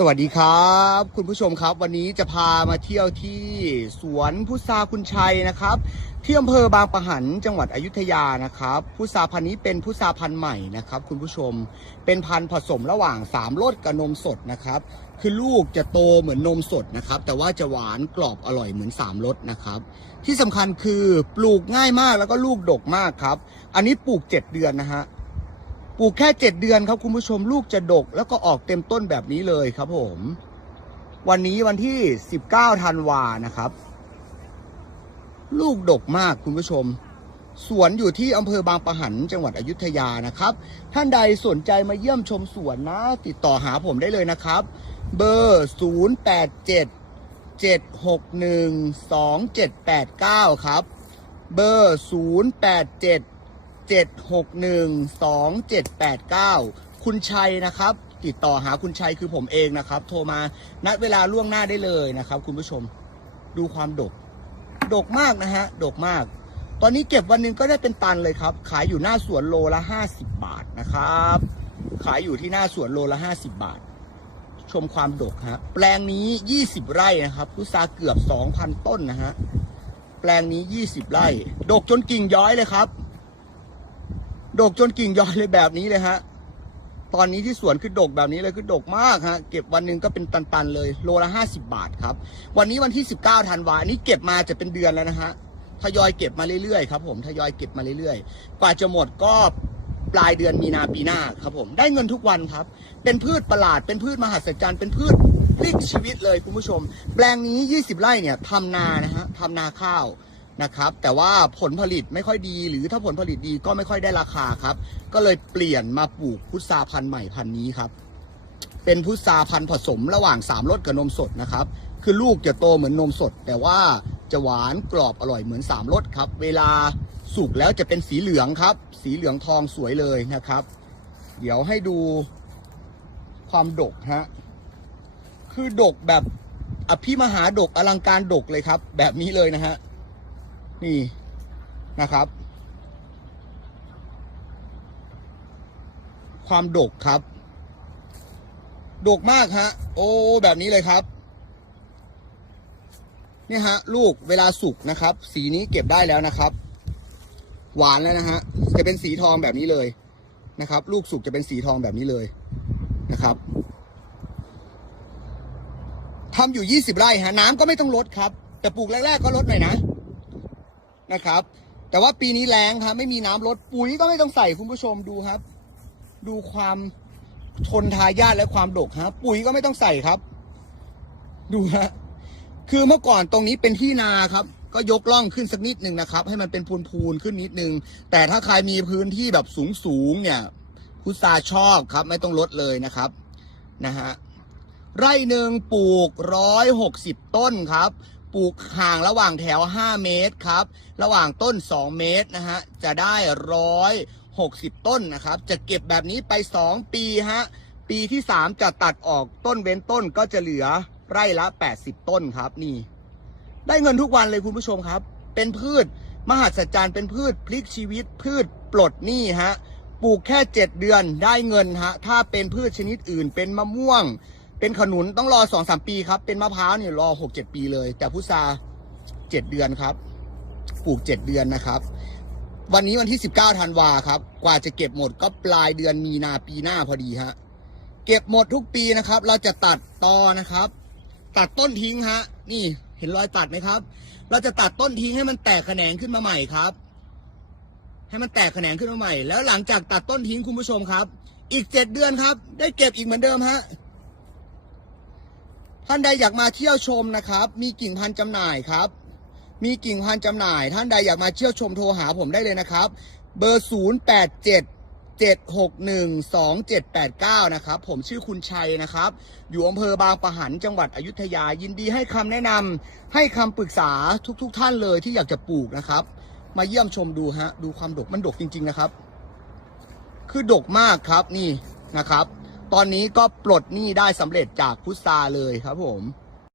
สวัสดีครับ คุณผู้ชมครับ วันนี้จะพามาเที่ยวที่สวนพุทราคุณชัยนะครับที่อำเภอบางปะหันจังหวัดอยุธยานะครับพุทราพันธุ์นี้เป็นพุทราพันธุ์ใหม่นะครับ คุณผู้ชมเป็นพันธุ์ผสมระหว่างสามรสกับนมสดนะครับ คือลูกจะโตเหมือนนมสดนะครับ แต่ว่าจะหวานกรอบอร่อยเหมือนสามรสนะครับ ที่สำคัญคือปลูกง่ายมากแล้วก็ลูกดกมากครับ อันนี้ปลูกเจ็ดเดือนนะฮะ ปลูกแค่เจ็ดเดือนครับคุณผู้ชมลูกจะดก แล้วก็ออกเต็มต้นแบบนี้เลยครับผม วันนี้วันที่สิบเก้าธันวานะครับ ลูกดกมากคุณผู้ชม สวนอยู่ที่อำเภอบางปะหันจังหวัดอยุธยานะครับ ท่านใดสนใจมาเยี่ยมชมสวนนะ ติดต่อหาผมได้เลยนะครับ เบอร์ 0 8 7 7 6 1 2 7 8 9 ครับ เบอร์ 0 8 7 7612789 คุณชัยนะครับ ติดต่อหาคุณชัยคือผมเองนะครับ โทรมานัดเวลาล่วงหน้าได้เลยนะครับ คุณผู้ชมดูความดก ดกมากนะฮะ ดกมาก ตอนนี้เก็บวันหนึงก็ได้เป็นตันเลยครับ ขายอยู่หน้าสวนโลละ 50 บาทนะครับ ขายอยู่ที่หน้าสวนโลละ 50 บาท ชมความดกฮะ แปลงนี้ 20 ไร่นะครับพุทราเกือบ 2,000 ต้นนะฮะ แปลงนี้ 20 ไร่ ดกจนกิ่งย้อยเลยครับ ดกจนกิ่งยอยเลยแบบนี้เลยฮะ ตอนนี้ที่สวนคือดกแบบนี้เลยคือดกมากฮะ เก็บวันหนึ่งก็เป็นตันๆเลย โลละห้าสิบาทครับ วันนี้วันที่สิบเก้าธันวาอันนี้เก็บมาจะเป็นเดือนแล้วนะฮะ ทยอยเก็บมาเรื่อยๆครับผมทยอยเก็บมาเรื่อยๆ กว่าจะหมดก็ปลายเดือนมีนาปีหน้าครับผม ได้เงินทุกวันครับ เป็นพืชประหลาด เป็นพืชมหัศจรรย์ เป็นพืชพลิกชีวิตเลยคุณผู้ชม แปลงนี้ 20 ไร่เนี่ยทำนานะฮะทำนาข้าว นะครับ แต่ว่าผลผลิตไม่ค่อยดี หรือถ้าผลผลิตดีก็ไม่ค่อยได้ราคาครับ ก็เลยเปลี่ยนมาปลูกพุทราพันธุ์ใหม่พันธุ์นี้ครับ เป็นพุทราพันธุ์ผสมระหว่างสามรสกับนมสดนะครับ คือลูกจะโตเหมือนนมสด แต่ว่าจะหวานกรอบอร่อยเหมือนสามรสครับ เวลาสุกแล้วจะเป็นสีเหลืองครับ สีเหลืองทองสวยเลยนะครับ เดี๋ยวให้ดูความดกฮะ คือดกแบบอภิมหาดกอลังการดกเลยครับ แบบนี้เลยนะฮะ นี่นะครับ ความดกครับ ดกมากฮะ โอ้แบบนี้เลยครับเนี่ยฮะ ลูกเวลาสุกนะครับ สีนี้เก็บได้แล้วนะครับ หวานแล้วนะฮะ จะเป็นสีทองแบบนี้เลยนะครับ ลูกสุกจะเป็นสีทองแบบนี้เลยนะครับทำอยู่ 20 ไร่ฮะ น้ำก็ไม่ต้องลดครับ แต่ปลูกแรก ๆ ก็ลดหน่อยนะ นะครับ แต่ว่าปีนี้แรงครับไม่มีน้ำลดปุ๋ยก็ไม่ต้องใส่คุณผู้ชมดูครับ ดูความทนทายาทและความดกฮะปุ๋ยก็ไม่ต้องใส่ครับ ดูฮะคือเมื่อก่อนตรงนี้เป็นที่นาครับ ก็ยกล่องขึ้นสักนิดหนึ่งนะครับ ให้มันเป็นพูนๆขึ้นนิดหนึ่งแต่ถ้าใครมีพื้นที่แบบสูงๆเนี่ยพุทราชอบครับ ไม่ต้องลดเลยนะครับนะฮะไร่หนึ่งปลูกร้อยหกสิบต้นครับ ลูกห่างระหว่างแถว 5 เมตรครับ ระหว่างต้น 2 เมตรนะฮะ จะได้ร้อยหกสิบต้นนะครับ จะเก็บแบบนี้ไป 2 ปีฮะ ปีที่ 3 จะตัดออกต้นเว้นต้นก็จะเหลือไร่ละ 80 ต้นครับนี่ ได้เงินทุกวันเลยคุณผู้ชมครับ เป็นพืช มหัศจรรย์เป็นพืชพลิกชีวิต พืชปลดหนี้ฮะ ปลูกแค่ 7 เดือนได้เงินฮะ ถ้าเป็นพืชชนิดอื่นเป็นมะม่วง เป็นขนุนต้องรอสองสามปีครับ เป็นมะพร้าวเนี่ยรอหกเจ็ดปีเลย แต่พุทราเจ็ดเดือนครับ ปลูกเจ็ดเดือนนะครับ วันนี้วันที่สิบเก้าธันวาครับ กว่าจะเก็บหมดก็ปลายเดือนมีนาปีหน้าพอดีฮะ เก็บหมดทุกปีนะครับ เราจะตัดตอนะครับ ตัดต้นทิ้งฮะ นี่เห็นรอยตัดไหมครับ เราจะตัดต้นทิ้งให้มันแตกแขนงขึ้นมาใหม่ครับ ให้มันแตกแขนงขึ้นมาใหม่ แล้วหลังจากตัดต้นทิ้งคุณผู้ชมครับ อีกเจ็ดเดือนครับ ได้เก็บอีกเหมือนเดิมฮะ ท่านใดอยากมาเที่ยวชมนะครับ มีกิ่งพันธุ์จำหน่ายครับ มีกิ่งพันธุ์จำหน่าย ท่านใดอยากมาเที่ยวชมโทรหาผมได้เลยนะครับ เบอร์ 0 8 7 7 6 1 2 7 8 9 นะครับ ผมชื่อคุณชัยนะครับ อยู่อำเภอบางปะหันจังหวัดอยุธยา ยินดีให้คำแนะนำให้คำปรึกษาทุกๆทท่านเลยที่อยากจะปลูกนะครับ มาเยี่ยมชมดูฮะ ดูความดกมันดกจริง ๆ นะครับ คือดกมากครับนี่นะครับ ตอนนี้ก็ปลดหนี้ได้สำเร็จจากพุทธาเลยครับผม